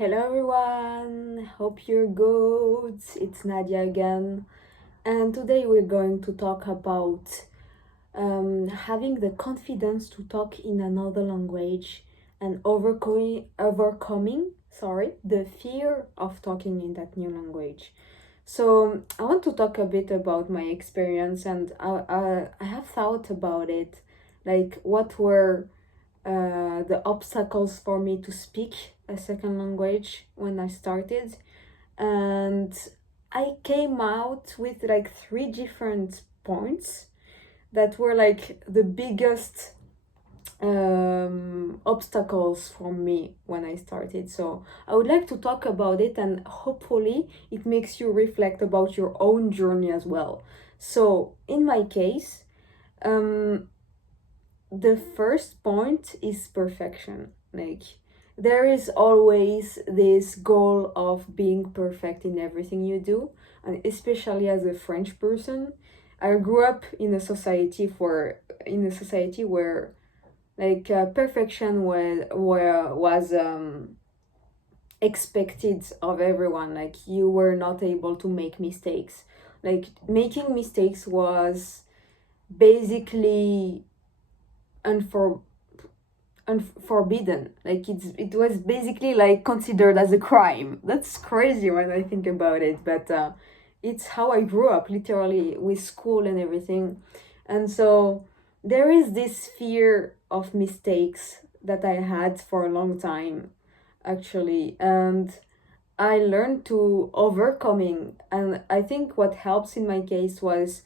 Hello everyone, hope you're good. It's Nadia again, and today we're going to talk about having the confidence to talk in another language and overcoming the fear of talking in that new language. So I want to talk a bit about my experience, and I have thought about it, like what were the obstacles for me to speak a second language when I started. And I came out with like three different points that were like the biggest obstacles for me when I started. So I would like to talk about it, and hopefully it makes you reflect about your own journey as well. So in my case, um, the first point is perfection. Like, there is always this goal of being perfect in everything you do, and especially as a French person, I grew up in a society where like perfection was expected of everyone. Like, you were not able to make mistakes. Like, making mistakes was basically unfor forbidden. Like, it was basically like considered as a crime. That's crazy when I think about it, but it's how I grew up, literally, with school and everything. And so there is this fear of mistakes that I had for a long time, actually, and I learned to overcoming. And I think what helps in my case was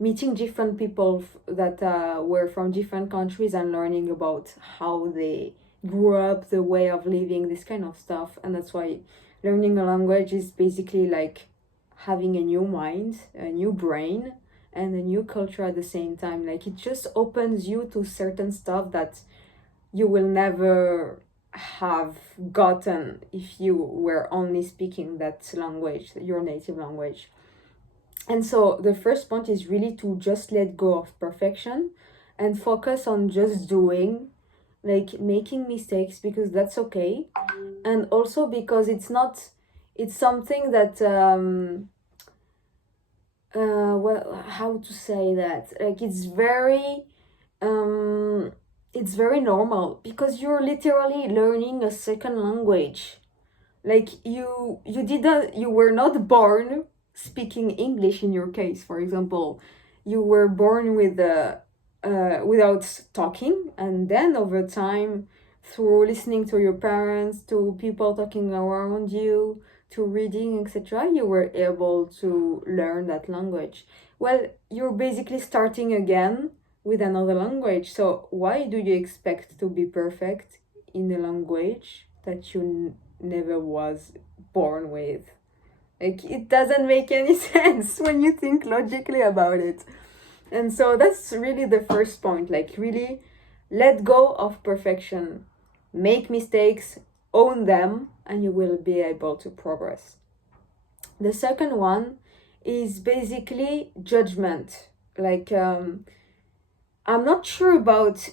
meeting different people that were from different countries and learning about how they grew up, the way of living, this kind of stuff. And that's why learning a language is basically like having a new mind, a new brain, and a new culture at the same time. Like, it just opens you to certain stuff that you will never have gotten if you were only speaking that language, your native language. And so the first point is really to just let go of perfection and focus on just doing, like making mistakes, because that's okay. And also because it's something that, well, how to say that? Like, um, it's very normal because you're literally learning a second language. Like, you were not born speaking English. In your case, for example, you were born with without talking, and then over time, through listening to your parents, to people talking around you, to reading, etc., you were able to learn that language. Well, you're basically starting again with another language. So why do you expect to be perfect in a language that you never was born with? Like, it doesn't make any sense when you think logically about it. And so that's really the first point. Like, really let go of perfection, make mistakes, own them, and you will be able to progress. The second one is basically judgment. Like, I'm not sure about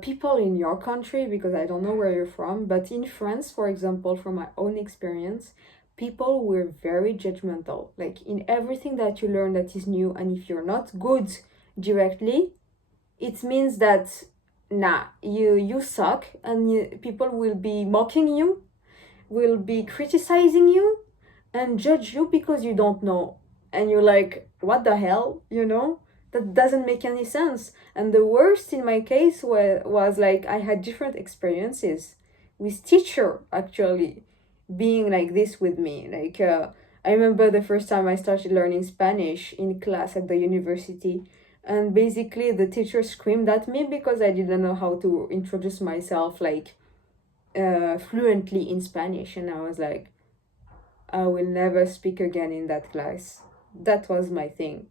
people in your country because I don't know where you're from, but in France, for example, from my own experience, people were very judgmental. Like, in everything that you learn that is new, and if you're not good directly, it means that nah, you suck, and people will be mocking you, will be criticizing you, and judge you because you don't know. And you're like, what the hell, you know? That doesn't make any sense. And the worst in my case was like, I had different experiences with teacher actually being like this with me. Like, I remember the first time I started learning Spanish in class at the university, and basically the teacher screamed at me because I didn't know how to introduce myself like fluently in Spanish. And I was like, I will never speak again in that class. That was my thing.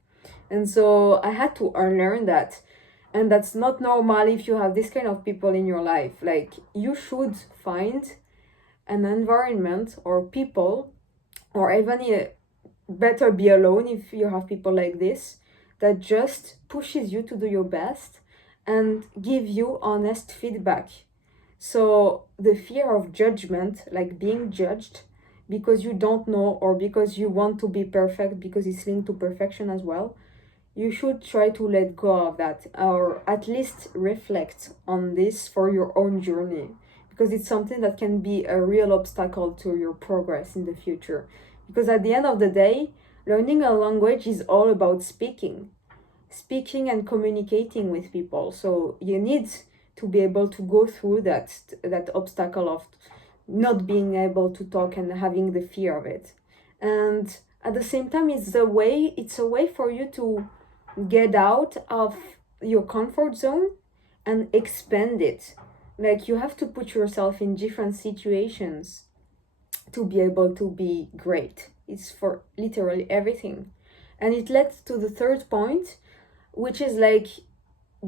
And so I had to unlearn that. And that's not normal if you have this kind of people in your life. Like, you should find an environment or people, or even better be alone if you have people like this, that just pushes you to do your best and give you honest feedback. So the fear of judgment, like being judged because you don't know or because you want to be perfect, because it's linked to perfection as well, you should try to let go of that, or at least reflect on this for your own journey, because it's something that can be a real obstacle to your progress in the future. Because at the end of the day, learning a language is all about speaking and communicating with people. So you need to be able to go through that obstacle of not being able to talk and having the fear of it. And at the same time, it's a way for you to get out of your comfort zone and expand it. Like, you have to put yourself in different situations to be able to be great. It's for literally everything. And it led to the third point, which is like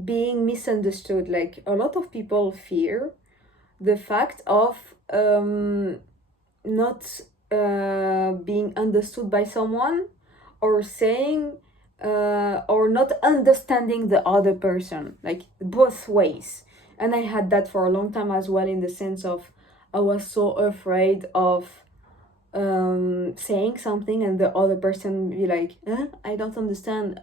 being misunderstood. Like, a lot of people fear the fact of not being understood by someone, or saying or not understanding the other person, like both ways. And I had that for a long time as well, in the sense of I was so afraid of saying something and the other person be like, I don't understand.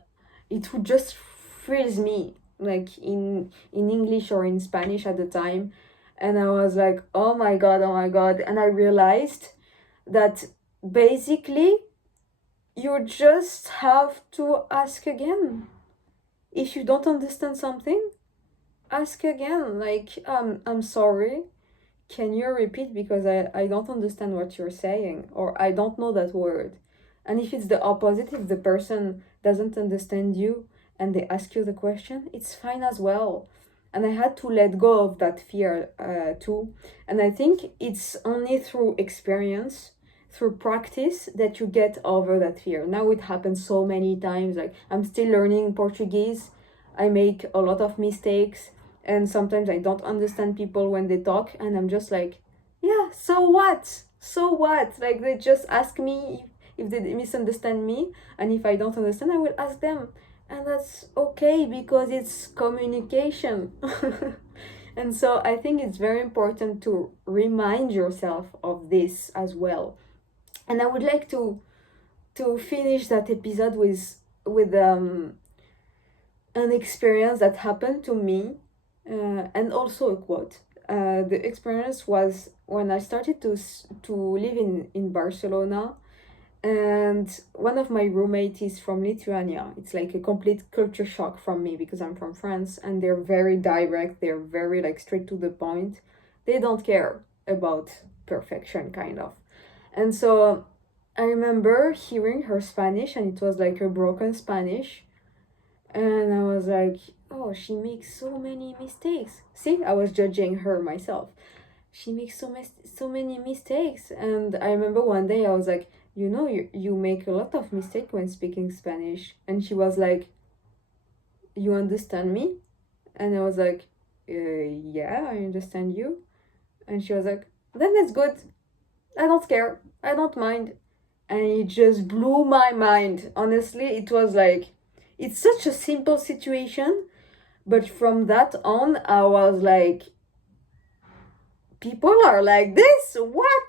It would just freeze me, like in English or in Spanish at the time. And I was like, oh my god, oh my god. And I realized that basically you just have to ask again. If you don't understand something, ask again. Like, I'm sorry, can you repeat, because I don't understand what you're saying, or I don't know that word. And if it's the opposite, if the person doesn't understand you and they ask you the question, it's fine as well. And I had to let go of that fear too. And I think it's only through experience, through practice, that you get over that fear. Now it happens so many times. Like, I'm still learning Portuguese. I make a lot of mistakes, and sometimes I don't understand people when they talk, and I'm just like, yeah, so what? So what? Like, they just ask me if they misunderstand me, and if I don't understand, I will ask them. And that's okay, because it's communication. And so I think it's very important to remind yourself of this as well. And I would like to finish that episode with an experience that happened to me, and also a quote. The experience was when I started to live in Barcelona, and one of my roommates is from Lithuania. It's like a complete culture shock from me, because I'm from France, and they're very direct. They're very like straight to the point. They don't care about perfection, kind of. And so I remember hearing her Spanish, and it was like a broken Spanish. And I was like, oh, she makes so many mistakes. See, I was judging her myself. She makes so many mistakes. And I remember one day I was like, you make a lot of mistakes when speaking Spanish. And she was like, you understand me? And I was like, yeah, I understand you. And she was like, then that's good. I don't care. I don't mind. And it just blew my mind. Honestly, it was like, it's such a simple situation, but from that on, I was like, people are like this? What?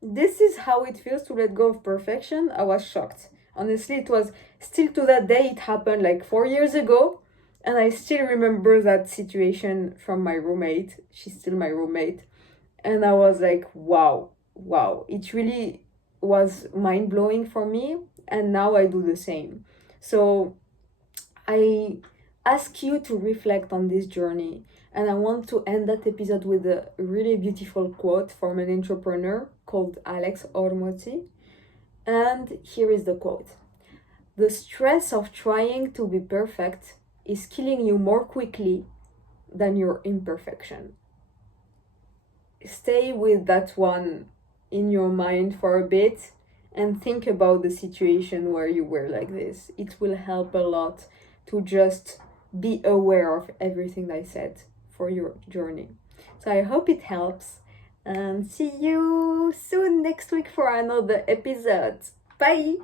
This is how it feels to let go of perfection? I was shocked. Honestly, it was still to that day, it happened like 4 years ago, and I still remember that situation from my roommate. She's still my roommate. And I was like, wow, it really was mind blowing for me. And now I do the same. So I ask you to reflect on this journey. And I want to end that episode with a really beautiful quote from an entrepreneur called Alex Hormozi. And here is the quote: the stress of trying to be perfect is killing you more quickly than your imperfection. Stay with that one in your mind for a bit and think about the situation where you were like this. It will help a lot to just be aware of everything I said for your journey. So I hope it helps, and see you soon next week for another episode. Bye.